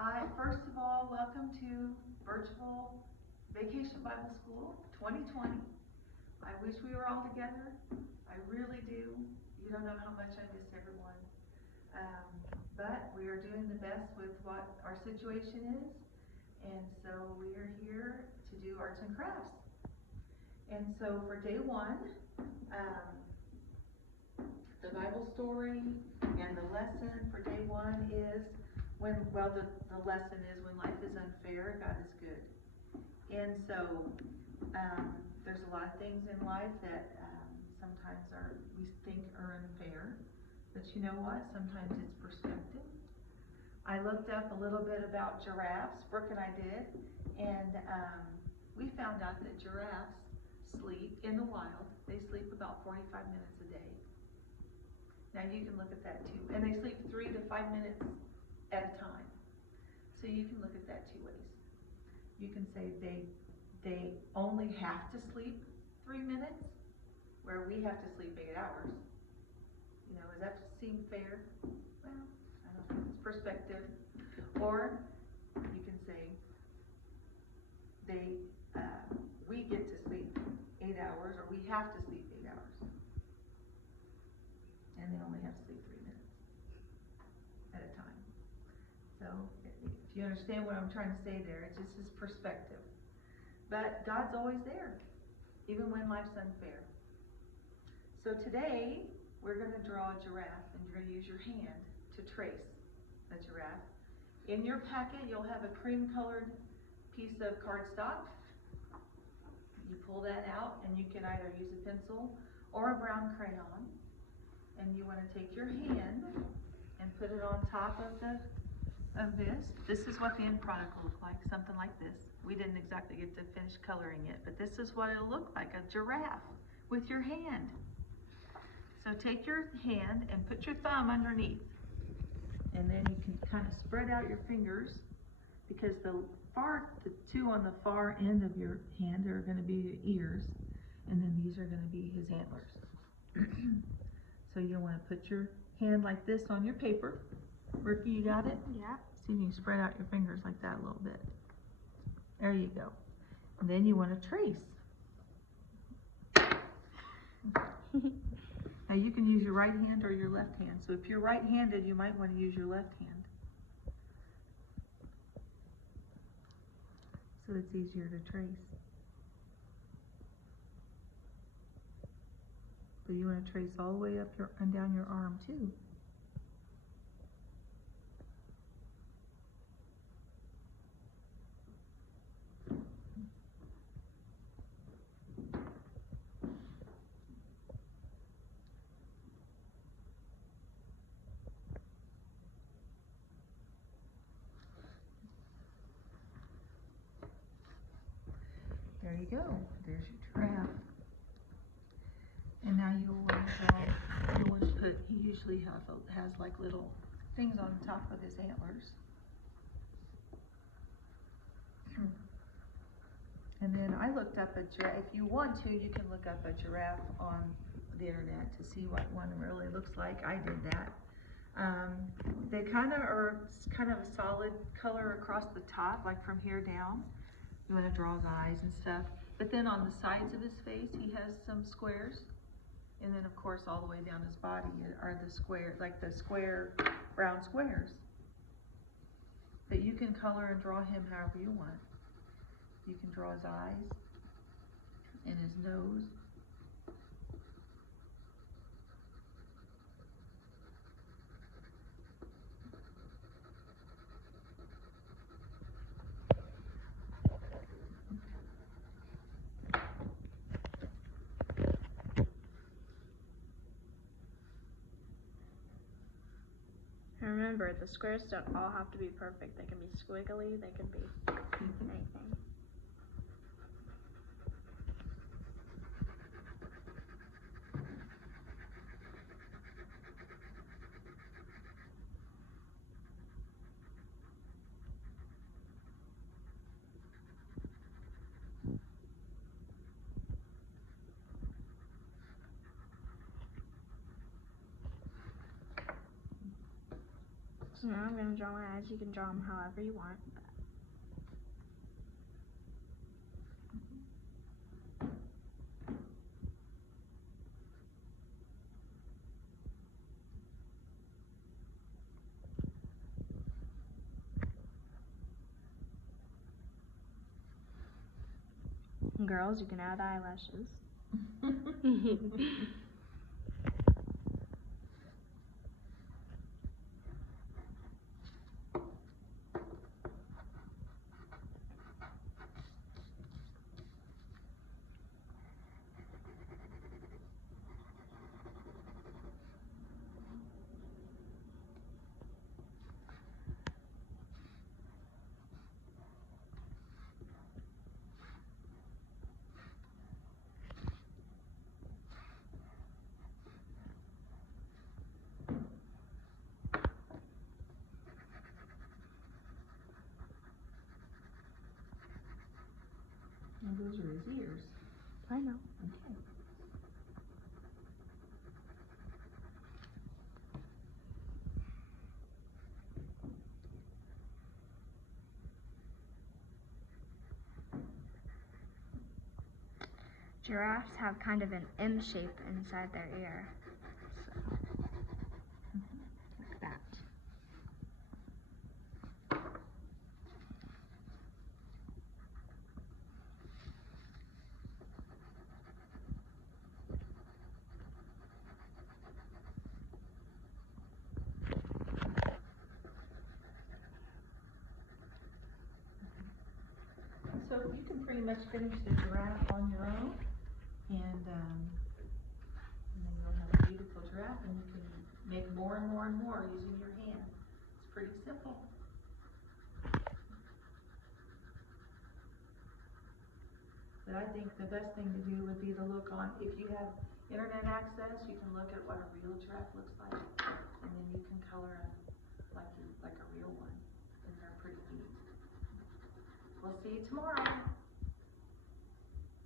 First of all, welcome to Virtual Vacation Bible School 2020. I wish we were all together. I really do. You don't know how much I miss everyone. But we are doing the best with what our situation is. And so we are here to do arts and crafts. And so for day one, the Bible story and the lesson for day one is the lesson is when life is unfair, God is good. And so there's a lot of things in life that sometimes we think are unfair. But you know what? Sometimes it's perspective. I looked up a little bit about giraffes, Brooke and I did, and we found out that giraffes sleep in the wild. They sleep about 45 minutes a day. Now you can look at that too. And they sleep 3 to 5 minutes at a time. So you can look at that two ways. You can say they only have to sleep 3 minutes, where we have to sleep 8 hours. You know, does that seem fair? Well, I don't know. It's perspective. Or you can say we get to sleep 8 hours, or we have to sleep 8 hours, and they only have to sleep 3 minutes at a time. So if you understand what I'm trying to say there, it's just his perspective. But God's always there, even when life's unfair. So today we're going to draw a giraffe, and you're going to use your hand to trace a giraffe. In your packet, you'll have a cream-colored piece of cardstock. You pull that out, and you can either use a pencil or a brown crayon. And you want to take your hand and put it on top of this. This is what the end product will look like, something like this. We didn't exactly get to finish coloring it, but this is what it'll look like, a giraffe with your hand. So take your hand and put your thumb underneath. And then you can kind of spread out your fingers, because the two on the far end of your hand are going to be your ears, and then these are going to be his antlers. So you want to put your hand like this on your paper. Ricky, you got it? Yeah. See, you spread out your fingers like that a little bit. There you go. And then you want to trace. Now you can use your right hand or your left hand. So if you're right-handed, you might want to use your left hand, so it's easier to trace. But you want to trace all the way up and down your arm too. There you go. There's your giraffe. And now you'll want to put, he usually has like little things on top of his antlers. And then I looked up a giraffe. If you want to, you can look up a giraffe on the internet to see what one really looks like. I did that. They kind of are a solid color across the top, like from here down. You want to draw his eyes and stuff. But then on the sides of his face, he has some squares. And then, of course, all the way down his body are the square, like the square, round squares. But you can color and draw him however you want. You can draw his eyes and his nose. Remember, the squares don't all have to be perfect. They can be squiggly, they can be anything. So now I'm gonna draw my eyes. You can draw them however you want. Girls, you can add eyelashes. And those are his ears. I know. Okay. Giraffes have kind of an M shape inside their ear. So, like that. So you can pretty much finish the giraffe on your own, and then you'll have a beautiful giraffe, and you can make more and more and more using your hand. It's pretty simple. But I think the best thing to do would be to look on, if you have internet access, you can look at what a real giraffe looks like, and then you can color them like a real one, and they're pretty neat. We'll see you tomorrow.